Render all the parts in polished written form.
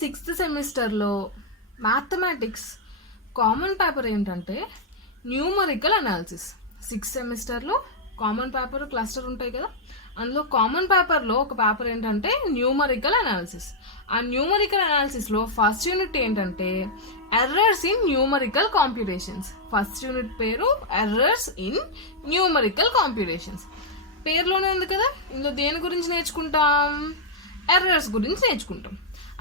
Sixth సెమిస్టర్లో mathematics common paper ఏంటంటే numerical analysis. Sixth సెమిస్టర్లో కామన్ పేపర్ క్లస్టర్ ఉంటాయి కదా, అందులో కామన్ పేపర్లో ఒక పేపర్ ఏంటంటే న్యూమరికల్ అనాలిసిస్. ఆ న్యూమరికల్ అనాలిసిస్లో ఫస్ట్ యూనిట్ ఏంటంటే errors in numerical computations. First unit పేరు ఎర్రర్స్ ఇన్ న్యూమరికల్ కాంప్యూటేషన్స్. పేరులోనే ఉంది కదా, ఇందులో దేని గురించి నేర్చుకుంటాం? ఎర్రర్స్ గురించి నేర్చుకుంటాం.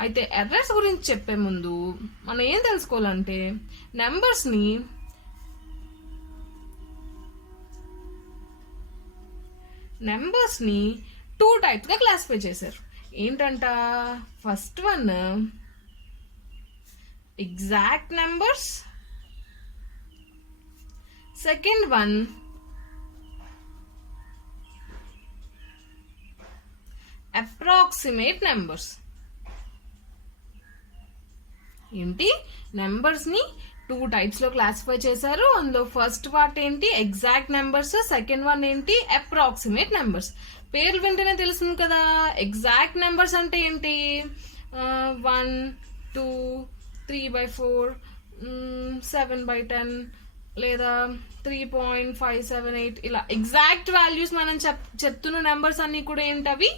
అయితే ఎర్రర్స్ గురించి చెప్పే ముందు మనం ఏం తెలుసుకోవాలంటే నెంబర్స్ని 2 టైప్స్గా క్లాసిఫై చేశారు. ఏంటంట? First one exact numbers, second one approximate numbers. ఏంటి? నెంబర్స్ ని 2 టైప్స్ లో క్లాసిఫై చేశారు. అందులో ఫస్ట్ పార్ట్ ఏంటి? Exact numbers. సెకండ్ వన్ ఏంటి? Approximate numbers. పేర్లు వింటేనే తెలుస్తుంది కదా. ఎగ్జాక్ట్ నెంబర్స్ అంటే ఏంటి? 1, 2, 3/4, 7/10 లేదా 3.578 ఇలా ఎగ్జాక్ట్ వాల్యూస్ మనం చెప్తున్న నెంబర్స్ అన్ని కూడా ఏంటవి?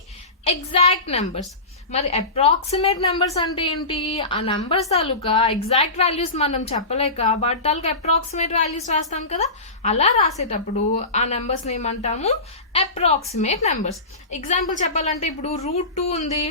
Exact numbers. మరి అప్రాక్సిమేట్ నెంబర్స్ అంటే ఏంటి? ఆ నెంబర్స్ తాలూకా ఎగ్జాక్ట్ వాల్యూస్ మనం చెప్పలేక వాటి తాలూకా అప్రాక్సిమేట్ వాల్యూస్ రాస్తాం కదా, అలా రాసేటప్పుడు ఆ నెంబర్స్ ఏమంటాము? Approximate numbers. ఎగ్జాంపుల్ చెప్పాలంటే ఇప్పుడు √2 ఉంది.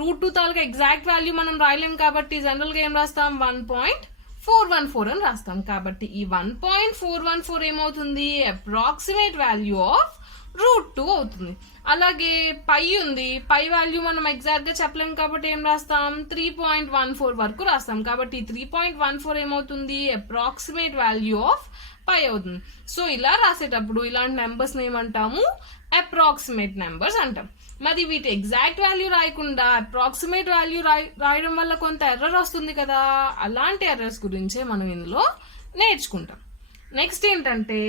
√2 తాలూకా ఎగ్జాక్ట్ వాల్యూ మనం రాయలేం కాబట్టి జనరల్గా ఏం రాస్తాం? 1.414 అని రాస్తాం. కాబట్టి ఈ 1.414 ఏమవుతుంది? అప్రాక్సిమేట్ వాల్యూ ఆఫ్ √2 అవుతుంది. అలాగే పై ఉంది. పై వాల్యూ మనం ఎగ్జాక్ట్ గా చెప్పలేము కాబట్టి ఏం రాస్తాం? 3.14 వరకు రాస్తాం. కాబట్టి 3.14 ఏమవుతుంది? అప్రాక్సిమేట్ వాల్యూ ఆఫ్ పై అవుతుంది. సో ఇలా రాసేటప్పుడు ఇలాంటి నెంబర్స్ ఏమంటాము? అప్రాక్సిమేట్ నెంబర్స్ అంటాం. మరి వీటి ఎగ్జాక్ట్ వాల్యూ రాయకుండా అప్రాక్సిమేట్ వాల్యూ రాయడం వల్ల కొంత ఎర్రర్ వస్తుంది కదా, అలాంటి ఎర్రర్స్ గురించే మనం ఇందులో నేర్చుకుంటాం. నెక్స్ట్ ఏంటంటే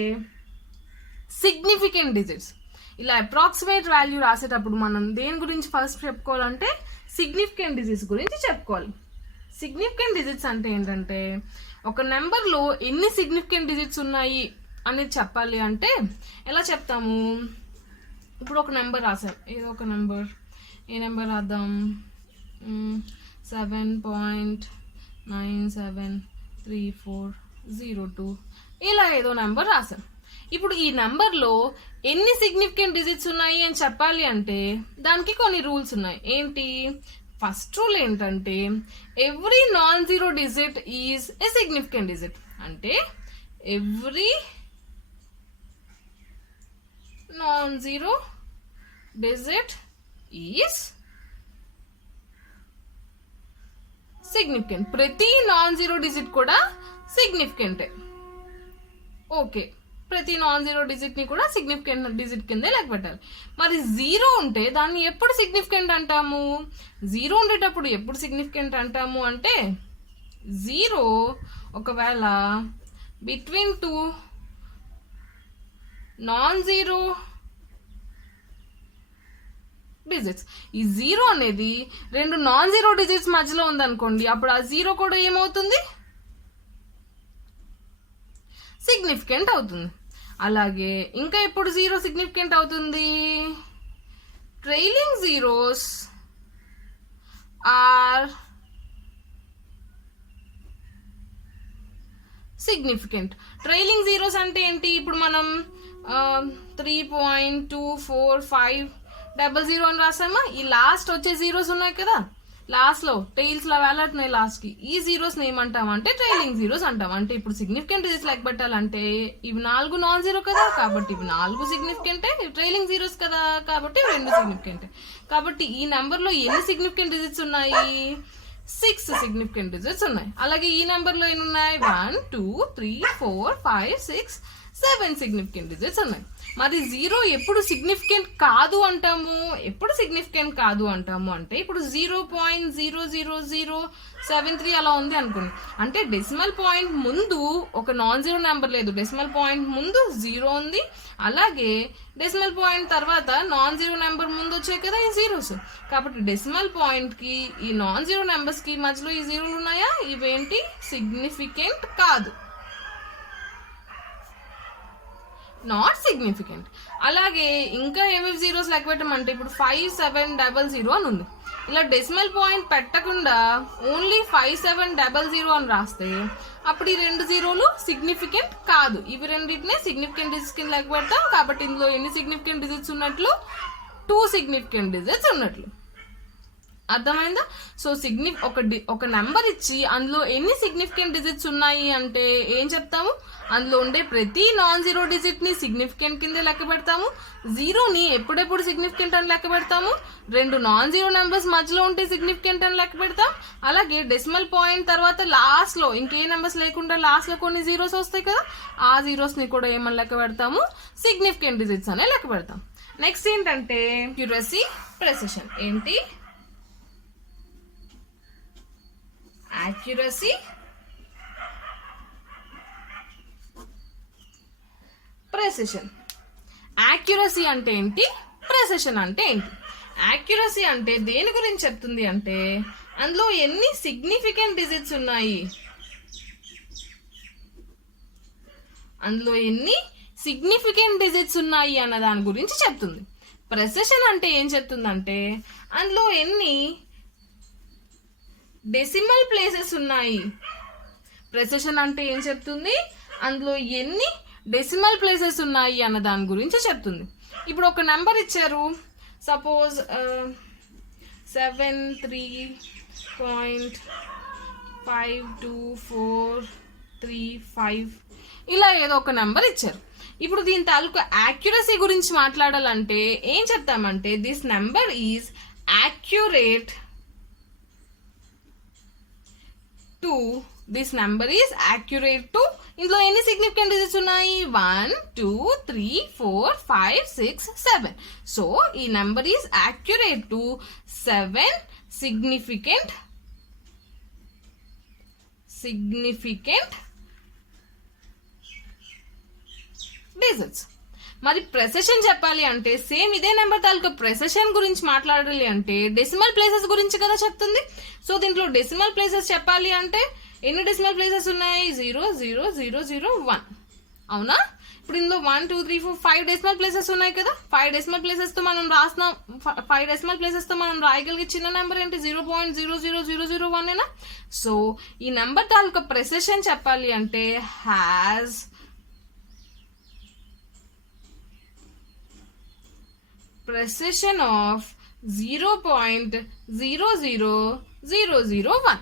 సిగ్నిఫికెంట్ డిజిట్స్. ఇలా అప్రాక్సిమేట్ వాల్యూ రాసేటప్పుడు మనం దేని గురించి ఫస్ట్ చెప్పుకోవాలంటే సిగ్నిఫికెంట్ డిజిట్స్ గురించి చెప్పుకోవాలి. సిగ్నిఫికెంట్ డిజిట్స్ అంటే ఏంటంటే ఒక నెంబర్లో ఎన్ని సిగ్నిఫికెంట్ డిజిట్స్ ఉన్నాయి అనేది చెప్పాలి. అంటే ఎలా చెప్తాము? ఇప్పుడు ఒక నెంబర్ రాసాం, ఏదో ఒక నెంబర్. ఏ నెంబర్ రాద్దాం? 7.973402 ఇలా ఏదో నెంబర్ రాసాం. ఇప్పుడు ఈ నెంబర్లో ఎన్ని సిగ్నిఫికెంట్ డిజిట్స్ ఉన్నాయి అని చెప్పాలి అంటే దానికి కొన్ని రూల్స్ ఉన్నాయి. ఏంటి? ఫస్ట్ రూల్ ఏంటంటే every non zero digit is a significant digit. అంటే every non zero digit is significant. ప్రతి నాన్ జీరో డిజిట్ కూడా సిగ్నిఫికెంటే. ఓకే, ప్రతి నాన్ జీరో డిజిట్ ని కూడా సిగ్నిఫికెంట్ డిజిట్ కిందే లెక్క పెట్టాలి. మరి జీరో ఉంటే దాన్ని ఎప్పుడు సిగ్నిఫికెంట్ అంటాము? జీరో ఉండేటప్పుడు ఎప్పుడు సిగ్నిఫికెంట్ అంటాము అంటే జీరో ఒకవేళ బిట్వీన్ 2 నాన్ జీరో డిజిట్స్. ఈ జీరో అనేది 2 నాన్ జీరో డిజిట్స్ మధ్యలో ఉందనుకోండి, అప్పుడు ఆ జీరో కూడా ఏమవుతుంది? సిగ్నిఫికెంట్ అవుతుంది. అలాగే ఇంకా ఎప్పుడు జీరో సిగ్నిఫికెంట్ అవుతుంది? Trailing zeros are significant. Trailing zeros అంటే ఏంటి? ఇప్పుడు మనం 3.24500 అని రాసామా? ఈ లాస్ట్ వచ్చే జీరోస్ ఉన్నాయి కదా, లాస్ట్ లో టైల్స్ లా వేలాడుతున్నాయి లాస్ట్ కి. ఈ జీరోస్ ఏమంటాం అంటే ట్రైలింగ్ జీరోస్ అంటాం. అంటే ఇప్పుడు సిగ్నిఫికెంట్ డిజిట్స్ లెక్క పెట్టాలంటే ఇవి 4 నాన్ జీరో కదా, కాబట్టి ఇవి 4 సిగ్నిఫికెంట్. ట్రైలింగ్ జీరోస్ కదా, కాబట్టి 2 సిగ్నిఫికెంట్. కాబట్టి ఈ నెంబర్ లో ఎన్ని సిగ్నిఫికెంట్ డిజిట్స్ ఉన్నాయి? 6 సిగ్నిఫికెంట్ డిజిట్స్ ఉన్నాయి. అలాగే ఈ నెంబర్ లో ఎన్ని ఉన్నాయి? 1, 2, 3, 4, 5, 6, 7 సిగ్నిఫికెంట్ డిజిట్స్ ఉన్నాయి. మరి 0 ఎప్పుడు సిగ్నిఫికెంట్ కాదు అంటాము, అంటే ఇప్పుడు 0.00073 అలా ఉంది అనుకోండి, అంటే డెసిమల్ పాయింట్ ముందు ఒక నాన్ జీరో నెంబర్ లేదు, డెసిమల్ పాయింట్ ముందు 0 ఉంది, అలాగే డెసిమల్ పాయింట్ తర్వాత నాన్ జీరో నెంబర్ ముందు వచ్చాయి కదా ఈ జీరోస్, కాబట్టి డెసిమల్ పాయింట్ కి ఈ నాన్ జీరో నెంబర్స్ కి మధ్యలో ఈ జీరోలు ఉన్నాయా, ఇవేంటి సిగ్నిఫికెంట్ కాదు, నాట్ సిగ్నిఫికెంట్. అలాగే ఇంకా ఏమేమి జీరోస్ లెక్క పెట్టమంటే ఇప్పుడు 5700 అని ఉంది, ఇలా డెసిమల్ పాయింట్ పెట్టకుండా ఓన్లీ 5700 అని రాస్తే అప్పుడు ఈ రెండు జీరోలు సిగ్నిఫికెంట్ కాదు, ఇవి రెండింటినే సిగ్నిఫికెంట్ డిజిట్స్ కింద లెక్క పెడతాం. కాబట్టి ఇందులో ఎన్ని సిగ్నిఫికెంట్ డిజిట్స్ ఉన్నట్లు, 2 సిగ్నిఫికెంట్ డిజిట్స్ ఉన్నట్లు. అర్థమైందా? సో ఒక నెంబర్ ఇచ్చి అందులో ఎన్ని సిగ్నిఫికెంట్ డిజిట్స్ ఉన్నాయి అంటే ఏం చెప్తాము, అందులో ఉండే ప్రతి నాన్ జీరో డిజిట్ ని సిగ్నిఫికెంట్ కింద లెక్క పెడతాము, జీరోని ఎప్పుడెప్పుడు సిగ్నిఫికెంట్ అని లెక్క పెడతాము, రెండు నాన్ జీరో నెంబర్స్ మధ్యలో ఉంటే సిగ్నిఫికెంట్ అని లెక్క పెడతాం, అలాగే డెసిమల్ పాయింట్ తర్వాత లాస్ట్ లో ఇంకే నెంబర్స్ లేకుండా లాస్ట్ లో కొన్ని జీరోస్ వస్తాయి కదా, ఆ జీరోస్ ని కూడా ఏమని లెక్క పెడతాము, సిగ్నిఫికెంట్ డిజిట్స్ అనే లెక్క పెడతాం. నెక్స్ట్ ఏంటంటే యాక్యురసీ, ప్రెసిషన్. ఏంటి యాక్యురసీ, ప్రెసిషన్. యాక్యురసీ అంటే ఏంటి, ప్రెసిషన్ అంటే ఏంటి? యాక్యురసీ అంటే దేని గురించి చెప్తుంది అంటే అందులో ఎన్ని సిగ్నిఫికెంట్ డిజిట్స్ ఉన్నాయి, అన్న దాని గురించి చెప్తుంది. ప్రెసిషన్ అంటే ఏం చెప్తుందంటే అందులో ఎన్ని డెసిమల్ ప్లేసెస్ ఉన్నాయి. ప్రెసిషన్ అంటే ఏం చెప్తుంది, అందులో ఎన్ని డెసిమల్ ప్లేసెస్ ఉన్నాయి అన్న దాని గురించి చెప్తుంది. ఇప్పుడు ఒక నెంబర్ ఇచ్చారు, సపోజ్ 73.52435 ఇలా ఏదో ఒక నెంబర్ ఇచ్చారు. ఇప్పుడు దీని తాలూకు యాక్యురసీ గురించి మాట్లాడాలంటే ఏం చెప్తామంటే this number is accurate to, this number is accurate to, ఇందులో ఎన్ని సిగ్నిఫికెంట్ డిజిట్స్ ఉన్నాయి, 1 2 3 4 5 6 7. సో ఈ number is accurate to 7 significant digits. మరి ప్రెసిషన్ చెప్పాలి అంటే సేమ్ ఇదే నెంబర్ తాలూకా ప్రెసిషన్ గురించి మాట్లాడాలి అంటే డెసిమల్ ప్లేసెస్ గురించి కదా చెప్తుంది. సో దీంట్లో డెసిమల్ ప్లేసెస్ చెప్పాలి అంటే ఎన్ని డెసిమల్ ప్లేసెస్ ఉన్నాయి, 0 0 0 0 1. అవునా? ఇప్పుడు ఇందులో 1 2 3 4 5 డెసిమల్ ప్లేసెస్ ఉన్నాయి కదా, 5 డెసిమల్ ప్లేసెస్ తో మనం రాస్తున్నాం, 5 డెసిమల్ ప్లేసెస్ తో మనం రాయగలిగే చిన్న నెంబర్ ఏంటి, 0.00001. సో ఈ నెంబర్ తాలూకా ప్రెసిషన్ చెప్పాలి అంటే హ్యాస్ precision of 0.00001.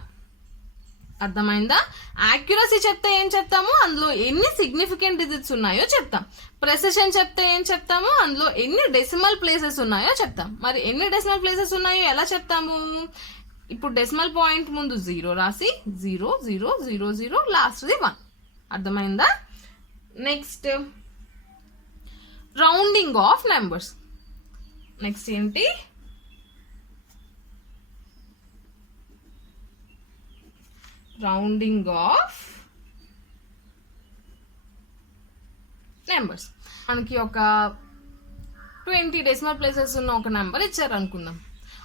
అర్థమైందా? యాక్యురసీ చెప్తే ఏం చెప్తాము, అందులో ఎన్ని సిగ్నిఫికెంట్ డిజిట్స్ ఉన్నాయో చెప్తాం. ప్రెసిషన్ చెప్తే ఏం చెప్తాము, అందులో ఎన్ని డెసిమల్ ప్లేసెస్ ఉన్నాయో చెప్తాం. మరి ఎన్ని డెసిమల్ ప్లేసెస్ ఉన్నాయో ఎలా చెప్తాము, ఇప్పుడు డెసిమల్ పాయింట్ ముందు 0 రాసి 0 0 0 0 లాస్ట్ది 1. అర్థమైందా? Next rounding off numbers. Next ఏంటి, రౌండింగ్ ఆఫ్ నెంబర్స్. మనకి ఒక 20 డెసిమల్ ప్లేసెస్ ఉన్న ఒక నెంబర్ ఇచ్చారు అనుకుందాం.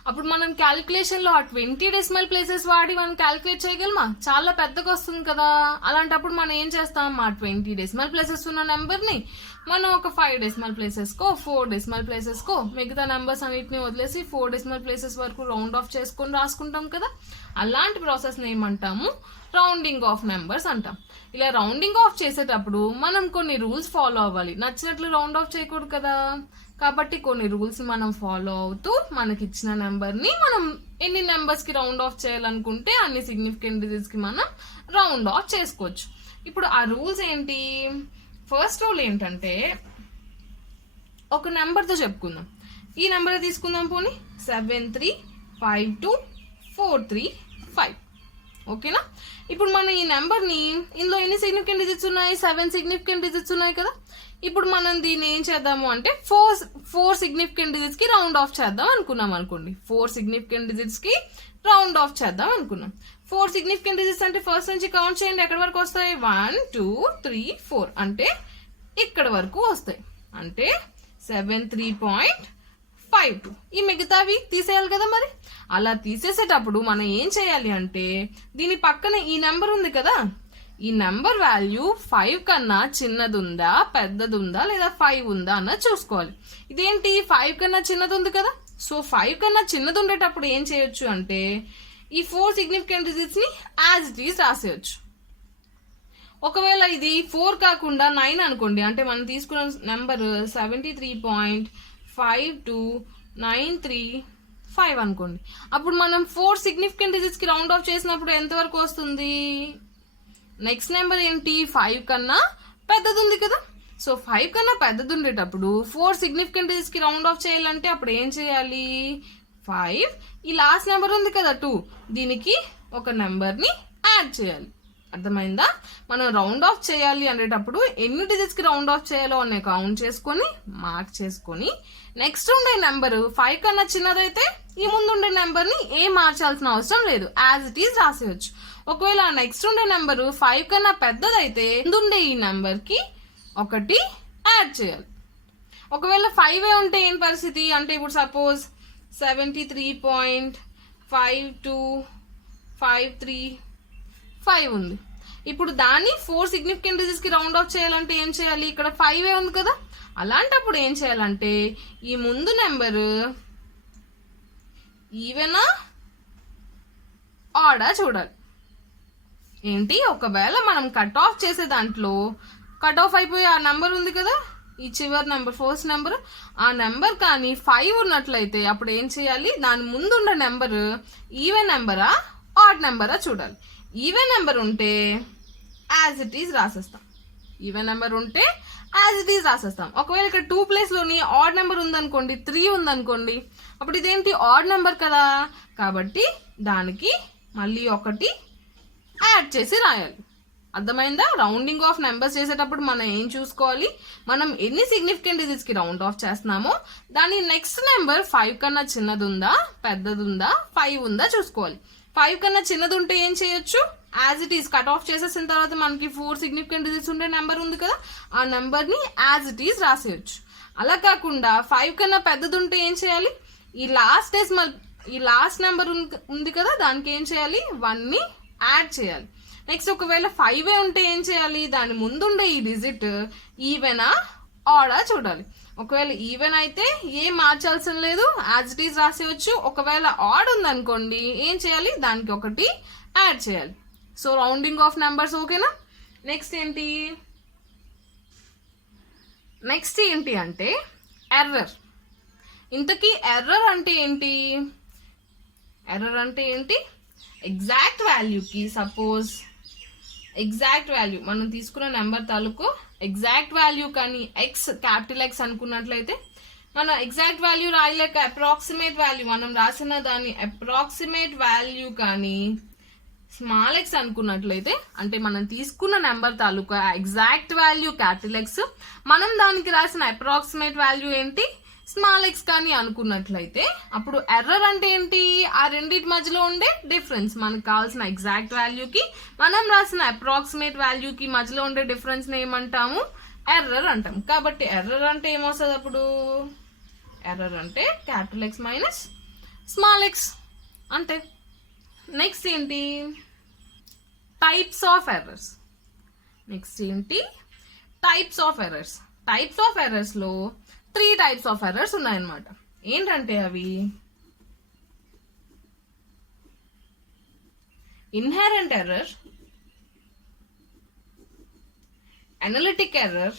అప్పుడు మనం క్యాలిక్యులేషన్ లో ఆ 20 డెసిమల్ ప్లేసెస్ వాడి మనం క్యాలిక్యులేట్ చేయగలమా, చాలా పెద్దగా వస్తుంది కదా. అలాంటప్పుడు మనం ఏం చేస్తాం, ఆ 20 డెసిమల్ ప్లేసెస్ ఉన్న నెంబర్ ని మనం ఒక 5 డెసిమల్ ప్లేసెస్ కో 4 డెసిమల్ ప్లేసెస్ కో మిగతా నెంబర్స్ అన్నిటిని వదిలేసి 4 డెసిమల్ ప్లేసెస్ వరకు రౌండ్ ఆఫ్ చేసుకొని రాసుకుంటాం కదా. అలాంటి ప్రాసెస్ ని ఏమంటాము, రౌండింగ్ ఆఫ్ నెంబర్స్ అంటాం. ఇలా రౌండింగ్ ఆఫ్ చేసేటప్పుడు మనం కొన్ని రూల్స్ ఫాలో అవ్వాలి, నచ్చినట్లు రౌండ్ ఆఫ్ చేయకూడదు కదా. కాబట్టి కొన్ని రూల్స్ మనం ఫాలో అవుతూ మనకి ఇచ్చిన నెంబర్ ని మనం ఎన్ని నెంబర్స్ కి రౌండ్ ఆఫ్ చేయాలనుకుంటే అన్ని సిగ్నిఫికెంట్ డిజిట్స్ కి మనం రౌండ్ ఆఫ్ చేసుకోవచ్చు. ఇప్పుడు ఆ రూల్స్ ఏంటి, ఫస్ట్ రూల్ ఏంటంటే ఒక నెంబర్ తో చెప్పుకుందాం. ఈ నెంబర్ తీసుకుందాం, పోనీ 735243 ఓకేనా. ఇప్పుడు మనం ఈ నెంబర్ ని, ఇందులో ఎన్ని సిగ్నిఫికెంట్ డిజిట్స్ ఉన్నాయి, 7 సిగ్నిఫికెంట్ డిజిట్స్ ఉన్నాయి కదా. ఇప్పుడు మనం దీన్ని ఏం చేద్దాము అంటే ఫోర్ సిగ్నిఫికెంట్ డిజిట్స్ కి రౌండ్ ఆఫ్ చేద్దాం అనుకున్నాం అనుకోండి. 4 సిగ్నిఫికెంట్ డిజిట్స్ కి రౌండ్ ఆఫ్ చేద్దాం అనుకున్నాం. 4 సిగ్నిఫికెంట్ డిజిట్స్ అంటే ఫస్ట్ నుంచి కౌంట్ చేయండి, ఎక్కడి వరకు వస్తాయి? 1 2 3 4 అంటే ఇక్కడ వరకు వస్తాయి. అంటే 73.52. ఈ మిగతావి తీసేయాలి కదా. మరి అలా తీసేసేటప్పుడు మనం ఏం చేయాలి అంటే దీని పక్కన ఈ నెంబర్ ఉంది కదా, ఈ నెంబర్ వాల్యూ 5 కన్నా చిన్నదుందా పెద్దదుందా లేదా 5 ఉందా అన్నది చూసుకోవాలి. ఇదేంటి 5 కన్నా చిన్నది ఉంది కదా, సో 5 కన్నా చిన్నది ఉండేటప్పుడు ఏం చేయొచ్చు అంటే ఈ 4 సిగ్నిఫికెంట్ డిజిట్స్ ని యాజ్ ఇట్ ఈస్ రాసేయచ్చు. ఒకవేళ ఇది 4 కాకుండా 9 అనుకోండి, అంటే మనం తీసుకున్న నెంబర్ 73.5293 అనుకోండి. అప్పుడు మనం 4 సిగ్నిఫికెంట్ డిజిట్స్ కి రౌండ్ ఆఫ్ చేసినప్పుడు ఎంత వరకు వస్తుంది? నెక్స్ట్ నెంబర్ ఏంటి? 5 కన్నా పెద్దది ఉంది కదా. సో 5 కన్నా పెద్దది ఉండేటప్పుడు 4 సిగ్నిఫికెంట్ డిజిట్స్ కి రౌండ్ ఆఫ్ చేయాలంటే అప్పుడు ఏం చేయాలి? 5 ఈ లాస్ట్ నెంబర్ ఉంది కదా 2, దీనికి ఒక నెంబర్ ని యాడ్ చేయాలి. అర్థమైందా? మనం రౌండ్ ఆఫ్ చేయాలి అనేటప్పుడు ఎన్ని డిజిట్స్ కి రౌండ్ ఆఫ్ చేయాలో అనే కౌంట్ చేసుకొని మార్క్ చేసుకొని నెక్స్ట్ ఉండే నెంబర్ 5 కన్నా చిన్నదైతే ఈ ముందు ఉండే నెంబర్ ని ఏం మార్చాల్సిన అవసరం లేదు, యాజ్ ఇట్ ఈస్ రాసేయచ్చు. ఒకవేళ నెక్స్ట్ ఉండే నెంబర్ 5 కన్నా పెద్దదైతే ముందుండే ఈ నెంబర్ కి ఒకటి యాడ్ చేయాలి. ఒకవేళ 5 ఉంటే ఏం పరిస్థితి అంటే ఇప్పుడు సపోజ్ 73.5253 ఉంది. ఇప్పుడు దాన్ని 4 సిగ్నిఫికెంట్ డిజిట్స్ కి రౌండ్ ఆఫ్ చేయాలంటే ఏం చేయాలి? ఇక్కడ 5 ఉంది కదా, అలాంటప్పుడు ఏం చేయాలంటే ఈ ముందు నెంబర్ ఈవెనా ఆడా చూడాలి. ఏంటి, ఒకవేళ మనం కట్ ఆఫ్ చేసే దాంట్లో కట్ ఆఫ్ అయిపోయి ఆ నెంబర్ ఉంది కదా, ఈ చివరి నెంబర్ ఫస్ట్ నెంబర్, ఆ నెంబర్ కానీ 5 ఉన్నట్లయితే అప్పుడు ఏం చేయాలి? దాని ముందున్న నెంబర్ ఈవెన్ నెంబరా ఆడ్ నెంబరా చూడాలి. ఈవెన్ నెంబర్ ఉంటే యాజ్ ఇట్ ఈస్ రాసేస్తాం. ఈవెన్ నెంబర్ ఉంటే యాజ్ ఇట్ ఈస్ రాసేస్తాం. ఒకవేళ ఇక్కడ 2 ప్లేస్ లోని ఆడ్ నెంబర్ ఉందనుకోండి, 3 ఉందనుకోండి, అప్పుడు ఇదేంటి ఆడ్ నెంబర్ కదా, కాబట్టి దానికి మళ్ళీ ఒకటి యాడ్ చేసి రాయాలి. అర్థమైందా? రౌండింగ్ ఆఫ్ నెంబర్స్ చేసేటప్పుడు మనం ఏం చూసుకోవాలి? మనం ఎన్ని సిగ్నిఫికెంట్ డిజిట్స్ కి రౌండ్ ఆఫ్ చేస్తున్నామో దాని నెక్స్ట్ నెంబర్ 5 కన్నా చిన్నదుందా పెద్దదుందా 5 ఉందా చూసుకోవాలి. 5 కన్నా చిన్నది ఉంటే ఏం చేయొచ్చు? As it is cut off చేసేసిన తర్వాత మనకి 4 సిగ్నిఫికెంట్ డిజిట్స్ ఉండే నెంబర్ ఉంది కదా, ఆ నెంబర్ ని యాజ్ ఇట్ ఈస్ రాసేయచ్చు. అలా కాకుండా 5 కన్నా పెద్దది ఉంటే ఏం చేయాలి? ఈ లాస్ట్ నెంబర్ ఉంది కదా, దానికి ఏం చేయాలి? 1 ని యాడ్ చేయాలి. నెక్స్ట్ ఒకవేళ 5 ఉంటే ఏం చేయాలి? దాని ముందుండే ఈ డిజిట్ ఈవెనా ఆడా చూడాలి. ఒకవేళ ఈవెన్ అయితే ఏం మార్చాల్సిన లేదు, యాజ్ ఇట్ ఈస్ రాసేయచ్చు. ఒకవేళ ఆడ్ ఉందనుకోండి ఏం చేయాలి? దానికి ఒకటి యాడ్ చేయాలి. సో రౌండింగ్ ఆఫ్ నెంబర్స్ ఓకేనా? నెక్స్ట్ ఏంటి అంటే ఎర్రర్. ఇంతకీ ఎర్రర్ అంటే ఏంటి? ఎగ్జాక్ట్ వాల్యూకి సపోజ్ ఎగ్జాక్ట్ వాల్యూ మనం తీసుకున్న నెంబర్ తాలూకు ఎగ్జాక్ట్ వాల్యూ కానీ క్యాపిటల్ ఎక్స్ అనుకున్నట్లయితే మనం ఎగ్జాక్ట్ వాల్యూ రాయలేక అప్రాక్సిమేట్ వాల్యూ మనం రాసిన దాని అప్రాక్సిమేట్ వాల్యూ కానీ స్మాల్ ఎక్స్ అనుకున్నట్లయితే, అంటే మనం తీసుకున్న నెంబర్ తాలూకా ఎగ్జాక్ట్ వాల్యూ క్యాపిటల్ ఎక్స్, మనం దానికి రాసిన అప్రాక్సిమేట్ వాల్యూ ఏంటి స్మాల్ ఎక్స్ కానీ అనుకున్నట్లయితే అప్పుడు ఎర్రర్ అంటే ఏంటి? ఆ రెండింటి మధ్యలో ఉండే డిఫరెన్స్, మనకు కావాల్సిన ఎగ్జాక్ట్ వాల్యూకి మనం రాసిన అప్రాక్సిమేట్ వాల్యూకి మధ్యలో ఉండే డిఫరెన్స్ ని ఏమంటాము? ఎర్రర్ అంటాం. కాబట్టి ఎర్రర్ అంటే ఏమొస్తుంది? అప్పుడు ఎర్రర్ అంటే capital X minus small X అంతే. Next types of errors. Types of errors లో 3 టైప్స్ ఆఫ్ ఎర్రర్స్ ఉన్నాయన్నమాట. ఏంటంటే అవి inherent error, analytic error,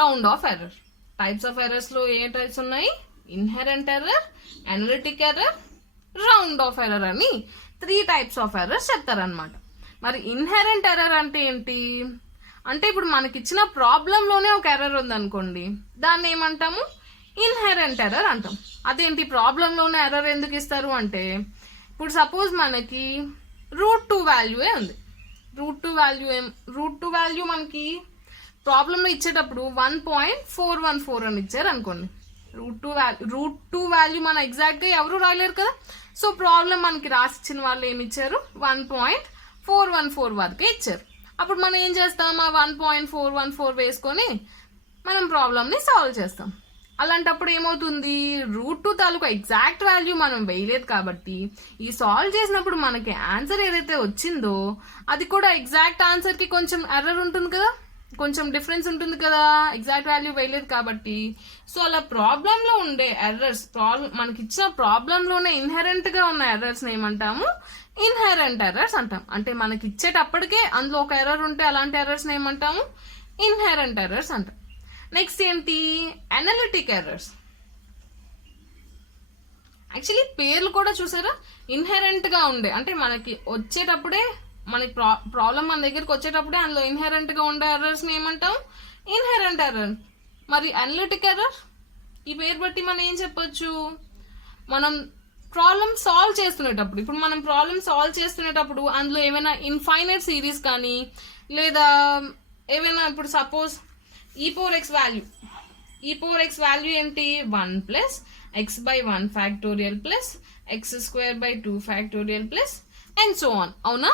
round off error. Types of errors లో ఏ టైప్స్ ఉన్నాయి? Inherent error, analytic error, round off error అని 3 types of errors చెప్తారనమాట. మరి ఇన్హెరెంట్ ఎర్రర్ అంటే ఏంటి అంటే ఇప్పుడు మనకి ఇచ్చిన ప్రాబ్లంలోనే ఒక ఎర్రర్ ఉందనుకోండి, దాన్ని ఏమంటాము? ఇన్హెరెంట్ ఎర్రర్ అంటాం. అదేంటి ప్రాబ్లంలోనే ఎర్రర్ ఎందుకు ఇస్తారు అంటే ఇప్పుడు సపోజ్ మనకి √2 వాల్యూయే ఉంది. రూట్ టూ వాల్యూ మనకి ప్రాబ్లంలో ఇచ్చేటప్పుడు 1.414 అని ఇచ్చారు అనుకోండి. రూట్ టూ వాల్యూ మన ఎగ్జాక్ట్గా ఎవరు రాయలేరు కదా. సో ప్రాబ్లం మనకి రాసిచ్చిన వాళ్ళు ఏమి ఇచ్చారు, 1.414 వరకే ఇచ్చారు. అప్పుడు మనం ఏం చేస్తాం, ఆ 1.414 వేసుకొని మనం ప్రాబ్లమ్ని సాల్వ్ చేస్తాం. అలాంటప్పుడు ఏమవుతుంది, రూట్ టూ తాలూకా ఎగ్జాక్ట్ వాల్యూ మనం వేయలేదు కాబట్టి ఈ సాల్వ్ చేసినప్పుడు మనకి ఆన్సర్ ఏదైతే వచ్చిందో అది కూడా ఎగ్జాక్ట్ ఆన్సర్కి కొంచెం ఎర్రర్ ఉంటుంది కదా, కొంచెం డిఫరెన్స్ ఉంటుంది కదా, ఎగ్జాక్ట్ వాల్యూ వేయలేదు కాబట్టి. సో అలా ప్రాబ్లంలో ఉండే ఎర్రర్స్, మనకి ఇచ్చిన ప్రాబ్లంలోనే ఇన్హెరెంట్గా ఉన్న ఎర్రర్స్ని ఏమంటాము, ఇన్హెరెంట్ ఎర్రర్స్ అంటాం. అంటే మనకి ఇచ్చేటప్పటికే అందులో ఒక ఎర్రర్ ఉంటే అలాంటి ఎర్రర్స్ని ఏమంటాము, ఇన్హెరెంట్ ఎర్రర్స్ అంటాం. నెక్స్ట్ ఏంటి, అనలిటిక్ ఎర్రర్స్. యాక్చువల్లీ పేర్లు కూడా చూసారా, ఇన్హెరెంట్ గా ఉండే, అంటే మనకి వచ్చేటప్పుడే మనకి ప్రాబ్లం మన దగ్గరికి వచ్చేటప్పుడే అందులో ఇన్హెరెంట్ గా ఉండే ఎర్రర్స్ ని ఏమంటాం, ఇన్హెరెంట్ ఎర్రర్. మరి అనలిటిక్ ఎర్రర్, ఈ పేరు బట్టి మనం ఏం చెప్పొచ్చు, మనం ప్రాబ్లం సాల్వ్ చేస్తునేటప్పుడు, ఇప్పుడు మనం ప్రాబ్లం సాల్వ్ చేస్తునేటప్పుడు అందులో ఏమైనా ఇన్ఫైనైట్ సిరీస్ కానీ లేదా ఏమైనా, ఇప్పుడు suppose e power x value ఏంటి, 1 plus X by 1 factorial plus X square by 2 factorial plus and so on. అవునా,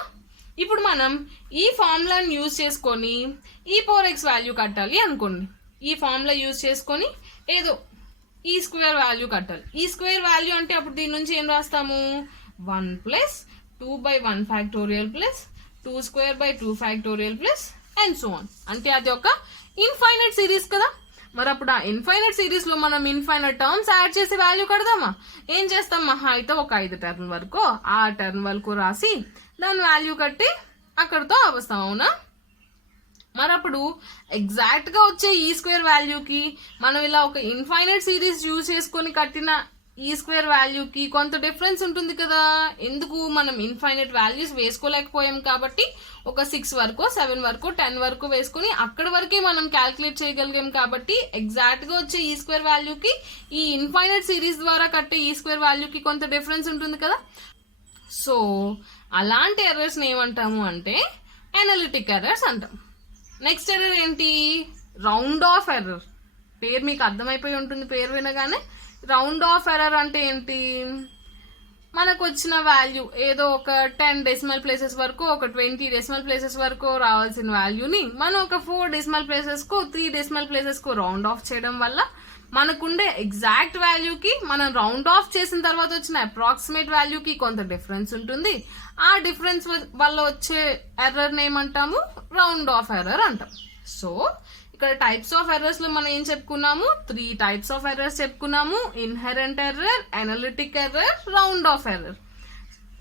ఇప్పుడు మనం ఈ ఫార్ములాని యూజ్ చేసుకొని e power x వాల్యూ కట్టాలి అనుకోండి. ఈ ఫార్ములా యూజ్ చేసుకొని ఏదో ఈ స్క్వేర్ వాల్యూ కట్టాలి. ఈ స్క్వేర్ వాల్యూ అంటే అప్పుడు దీని నుంచి ఏం రాస్తాము, 1 plus 2 by 1 factorial plus 2 square by 2 factorial plus and so on. అంటే అది ఒక ఇన్ఫైనైట్ సిరీస్ కదా. మరి అప్పుడు ఆ ఇన్ఫైనైట్ సిరీస్ లో మనం ఇన్ఫైనైట్ టర్మ్స్ యాడ్ చేసి వాల్యూ కడదామా, ఏం చేస్తాం, మహా అయితే ఒక 5 టర్మ్ వరకు ఆ టర్మ్ వరకు రాసి దాని వాల్యూ కట్టి అక్కడితో అవస్తాం. అవునా, మరి అప్పుడు ఎగ్జాక్ట్ గా వచ్చే ఈ స్క్వేర్ వాల్యూకి మనం ఇలా ఒక ఇన్ఫైనైట్ సిరీస్ యూజ్ చేసుకొని కట్టిన ఈ స్క్వేర్ వాల్యూకి కొంత డిఫరెన్స్ ఉంటుంది కదా. ఎందుకు, మనం ఇన్ఫైనైట్ వాల్యూస్ వేసుకోలేకపోయాం కాబట్టి ఒక 6 వరకు 7 వరకు 10 వరకు వేసుకుని అక్కడి వరకే మనం క్యాల్కులేట్ చేయగలిగాం కాబట్టి ఎగ్జాక్ట్ గా వచ్చే ఈ స్క్వేర్ వాల్యూకి ఈ ఇన్ఫైనైట్ సిరీస్ ద్వారా కట్టే ఈ స్క్వేర్ వాల్యూకి కొంత డిఫరెన్స్ ఉంటుంది కదా. సో అలాంటి ఎర్రర్స్ ఏమంటాము అంటే అనలిటిక్ ఎర్రర్స్ అంటాం. నెక్స్ట్ ఎర్రర్ ఏంటి, రౌండ్ ఆఫ్ ఎర్రర్. పేరు మీకు అర్థమైపోయి ఉంటుంది, పేరు వినగానే. రౌండ్ ఆఫ్ ఎర్రర్ అంటే ఏంటి, మనకు వచ్చిన వాల్యూ ఏదో ఒక 10 డెసిమల్ ప్లేసెస్ వరకు, ఒక 20 డెసిమల్ ప్లేసెస్ వరకు రావాల్సిన వాల్యూని మనం ఒక 4 డెసిమల్ ప్లేసెస్ కు 3 డెసిమల్ ప్లేసెస్ కు రౌండ్ ఆఫ్ చేయడం వల్ల మనకుండే ఎగ్జాక్ట్ వాల్యూకి మనం రౌండ్ ఆఫ్ చేసిన తర్వాత వచ్చిన అప్రాక్సిమేట్ వాల్యూకి కొంత డిఫరెన్స్ ఉంటుంది. ఆ డిఫరెన్స్ వల్ల వచ్చే ఎర్రర్ ఏమంటాము, రౌండ్ ఆఫ్ ఎర్రర్ అంటాం. సో ఇక్కడ టైప్స్ ఆఫ్ ఎర్రర్స్ లో మనం ఏం చెప్పుకున్నాము, 3 టైప్స్ ఆఫ్ ఎర్రర్స్ చెప్పుకున్నాము, inherent error, analytic error, round off error.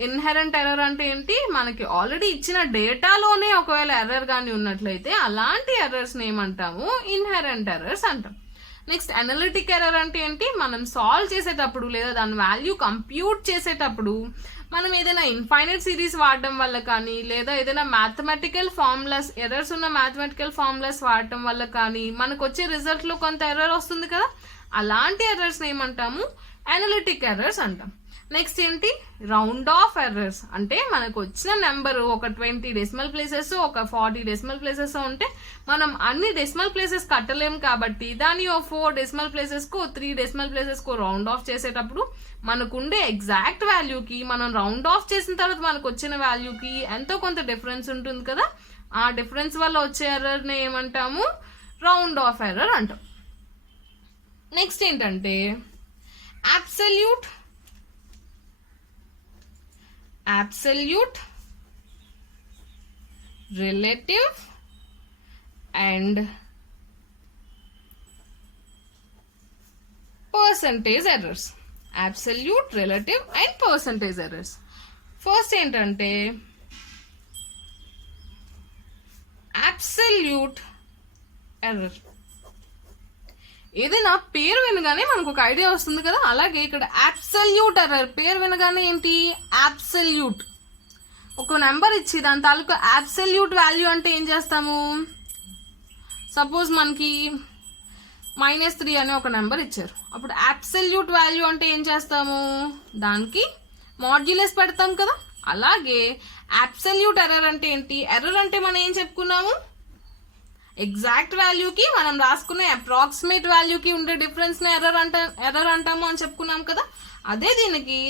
Inherent error అంటే ఏంటి, మనకి ఆల్రెడీ ఇచ్చిన డేటాలోనే ఒకవేళ ఎర్రర్ కానీ ఉన్నట్లయితే అలాంటి ఎర్రర్స్ ఏమంటాము, ఇన్హెరెంట్ ఎర్రర్స్ అంటాం. నెక్స్ట్ అనలిటిక్ ఎర్రర్ అంటే ఏంటి, మనం సాల్వ్ చేసేటప్పుడు లేదా దాని వాల్యూ కంప్యూట్ చేసేటప్పుడు మనం ఏదైనా ఇన్ఫైనైట్ సిరీస్ వాడడం వల్ల కానీ లేదా ఏదైనా మ్యాథమెటికల్ ఫార్ములాస్, ఎర్రర్స్ ఉన్న మ్యాథమెటికల్ ఫార్ములాస్ వాడటం వల్ల కానీ మనకు వచ్చే రిజల్ట్ లో కొంత ఎర్రర్ వస్తుంది కదా, అలాంటి ఎర్రర్స్ ఏమంటాము, అనలిటిక్ ఎర్రర్స్ అంటాం. నెక్స్ట్ ఏంటి, రౌండ్ ఆఫ్ ఎర్రర్స్. అంటే మనకు వచ్చిన నెంబర్ ఒక 20 డెసిమల్ ప్లేసెస్, ఒక 40 డెసిమల్ ప్లేసెస్ ఉంటే మనం అన్ని డెసిమల్ ప్లేసెస్ కట్టలేము కాబట్టి దాని 4 డెసిమల్ ప్లేసెస్ కు 3 డెసిమల్ ప్లేసెస్ కు రౌండ్ ఆఫ్ చేసేటప్పుడు మనకుండే ఎగ్జాక్ట్ వాల్యూకి మనం రౌండ్ ఆఫ్ చేసిన తర్వాత మనకు వచ్చిన వాల్యూకి ఎంతో కొంత డిఫరెన్స్ ఉంటుంది కదా. ఆ డిఫరెన్స్ వల్ల వచ్చే ఎర్రర్ ని ఏమంటాము, రౌండ్ ఆఫ్ ఎర్రర్ అంటాం. నెక్స్ట్ ఏంటంటే absolute relative and percentage errors. Absolute, relative and percentage errors. First ఏంటంటే absolute error. ఏదైనా పేరు వినగానే మనకు ఒక ఐడియా వస్తుంది కదా, అలాగే ఇక్కడ అబ్సల్యూట్ ఎర్రర్. పేరు వినగానే ఏంటి, అబ్సల్యూట్. ఒక నెంబర్ ఇచ్చి దాని తాలూకు అబ్సల్యూట్ వాల్యూ అంటే ఏం చేస్తాము, సపోజ్ మనకి -3 అనే ఒక నెంబర్ ఇచ్చారు. అప్పుడు అబ్సల్యూట్ వాల్యూ అంటే ఏం చేస్తాము, దానికి మాడ్యులస్ పెడతాం కదా. అలాగే అబ్సల్యూట్ ఎర్రర్ అంటే ఏంటి? ఎర్రర్ అంటే మనం ఏం చెప్పుకున్నాము? ఎగ్జాక్ట్ వాల్యూకి మనం రాసుకునే అప్రాక్సిమేట్ వాల్యూకి ఉండే డిఫరెన్స్ ని ఎర్రర్ అంటాము అని చెప్పుకున్నాం కదా. అదే దీనికి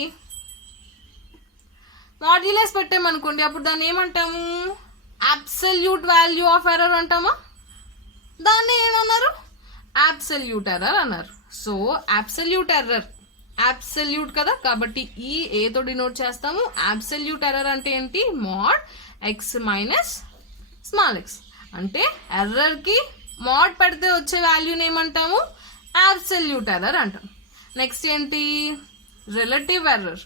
మాడ్యులస్ పెట్టామనుకోండి, అప్పుడు దాన్ని ఏమంటాము? అబ్సల్యూట్ వాల్యూ ఆఫ్ ఎర్రర్ అంటామా? దాన్ని ఏమన్నారు? అబ్సల్యూట్ ఎర్రర్ అన్నారు. సో అబ్సల్యూట్ ఎర్రర్, అబ్సల్యూట్ కదా, కాబట్టి ఈ ఏతో డినోట్ చేస్తాము. అబ్సల్యూట్ ఎర్రర్ అంటే ఏంటి? Mode X minus small X. అంటే ఎర్రర్ కి మోడ్ పెడితే వచ్చే వాల్యూని ఏమంటాము? అబ్సల్యూట్ ఎర్రర్ అంటాం. నెక్స్ట్ ఏంటి? Relative error.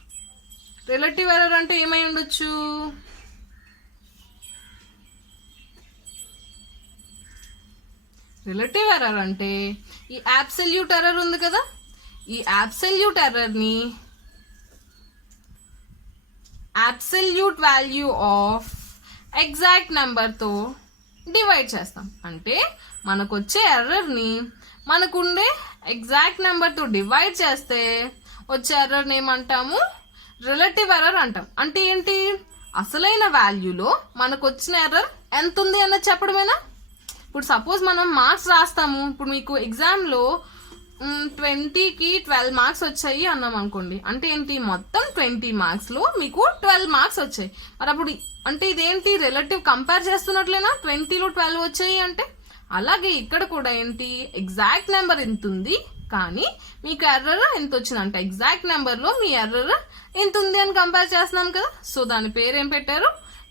రిలేటివ్ ఎర్రర్ అంటే ఏమై ఉండొచ్చు? రిలేటివ్ ఎర్రర్ అంటే ఈ అబ్సల్యూట్ ఎర్రర్ ఉంది కదా, ఈ అబ్సల్యూట్ ఎర్రర్ ని absolute value of exact number తో డివైడ్ చేస్తాం. అంటే మనకు వచ్చే ఎర్రర్ ని మనకుండే ఎగ్జాక్ట్ నెంబర్ తో డివైడ్ చేస్తే వచ్చే ఎర్రర్ ని ఏమంటాము? రిలేటివ్ ఎర్రర్ అంటాం. అంటే ఏంటి? అసలైన వాల్యూలో మనకు వచ్చిన ఎర్రర్ ఎంత ఉంది అన్నది చెప్పడమేనా? ఇప్పుడు సపోజ్ మనం మార్క్స్ రాస్తాము. ఇప్పుడు మీకు ఎగ్జామ్లో 20కి 12 మార్క్స్ వచ్చాయి అన్నాం అనుకోండి. అంటే ఏంటి? మొత్తం 20 మార్క్స్లో మీకు 12 మార్క్స్ వచ్చాయి. మరి అప్పుడు అంటే ఇదేంటి? Relative compare చేస్తున్నట్లేనా? 20లో 12 వచ్చాయి అంటే. అలాగే ఇక్కడ కూడా ఏంటి? ఎగ్జాక్ట్ నెంబర్ ఎంత ఉంది, కానీ మీకు ఎర్రర్ ఎంత వచ్చింది అంటే ఎగ్జాక్ట్ నెంబర్లో మీ ఎర్రర్ ఎంత ఉంది అని కంపేర్ చేస్తున్నాం కదా. సో దాని పేరు ఏం పెట్టారు?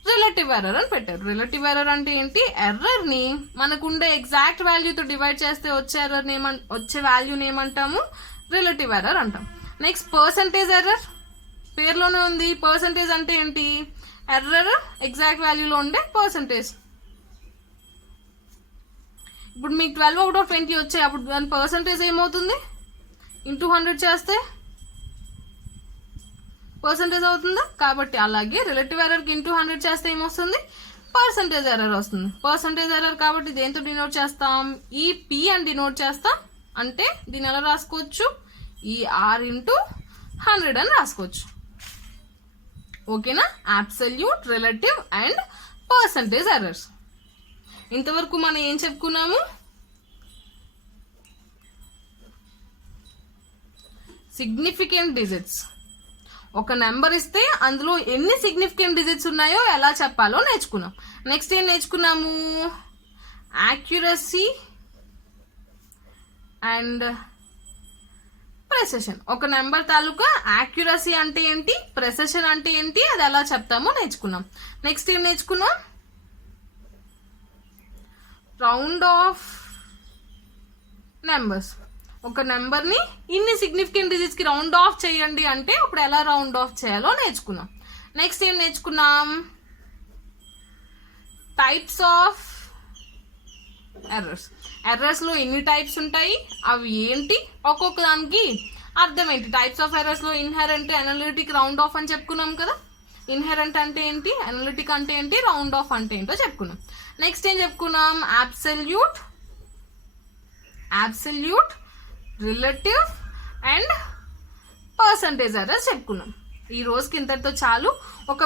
రిలేటివ్ ఎర్రర్ అని పెట్టారు. రిలేటివ్ ఎర్రర్ అంటే ఏంటి? ఎర్రర్ ని మనకుండే ఎగ్జాక్ట్ వాల్యూతో డివైడ్ చేస్తే వచ్చే వాల్యూని ఏమంటాము? రిలేటివ్ ఎర్రర్ అంటాం. Next percentage error. పేరులోనే ఉంది. పర్సంటేజ్ అంటే ఏంటి? ఎర్రర్ ఎగ్జాక్ట్ వాల్యూలో ఉండే పర్సంటేజ్. ఇప్పుడు మీకు 12/20 వచ్చాయి, అప్పుడు దాని పర్సంటేజ్ ఏమవుతుంది? ఇంటూ 100 చేస్తే పర్సంటేజ్ అవుతుందా? కాబట్టి అలాగే రిలేటివ్ ఎర్రర్ కి ఇంటూ 100 చేస్తే ఏమొస్తుంది? పర్సంటేజ్ ఎర్రర్ వస్తుంది. పర్సంటేజ్ ఎర్రర్ కాబట్టి దేంతో డినోట్ చేస్తాం? ఈ పి అని డినోట్ చేస్తాం. అంటే దీని ఎలా రాసుకోవచ్చు? ఈ ఆర్ ఇంటూ 100 అని రాసుకోవచ్చు. ఓకేనా? Absolute, relative and percentage errors. ఇంతవరకు మనం ఏం చెప్పుకున్నాము? Significant digits. ఒక నెంబర్ ఇస్తే అందులో ఎన్ని సిగ్నిఫికెంట్ డిజిట్స్ ఉన్నాయో ఎలా చెప్పాలో నేర్చుకున్నాం. నెక్స్ట్ ఏం నేర్చుకున్నాము? Accuracy and precision. ఒక నెంబర్ తాలూకా యాక్యురసీ అంటే ఏంటి, ప్రెసిషన్ అంటే ఏంటి, అది ఎలా చెప్తామో నేర్చుకున్నాం. నెక్స్ట్ ఏం నేర్చుకున్నాం? Round of numbers. ఒక నెంబర్ ని ఇన్ని సిగ్నిఫికెంట్ డిజిట్స్ కి రౌండ్ ఆఫ్ చేయండి అంటే అప్పుడు ఎలా రౌండ్ ఆఫ్ చేయాలో నేర్చుకున్నాం. నెక్స్ట్ ఏం నేర్చుకున్నాం? Types of errors. ఎర్రర్స్ లో ఎన్ని టైప్స్ ఉంటాయి, అవి ఏంటి, ఒక్కొక్క దానికి అర్థం ఏంటి. టైప్స్ ఆఫ్ ఎర్రర్స్ లో ఇన్హెరెంట్, అనలిటిక్, రౌండ్ ఆఫ్ అని చెప్పుకున్నాం కదా. ఇన్హెరెంట్ అంటే ఏంటి, అనలిటిక్ అంటే ఏంటి, రౌండ్ ఆఫ్ అంటే ఏంటో చెప్పుకున్నాం. నెక్స్ట్ ఏం చెప్పుకున్నాం? Absolute, relative and percentage errors చెప్పుకున్నాం. ఈ రోజుకి ఇంతటితో చాలు. ఒక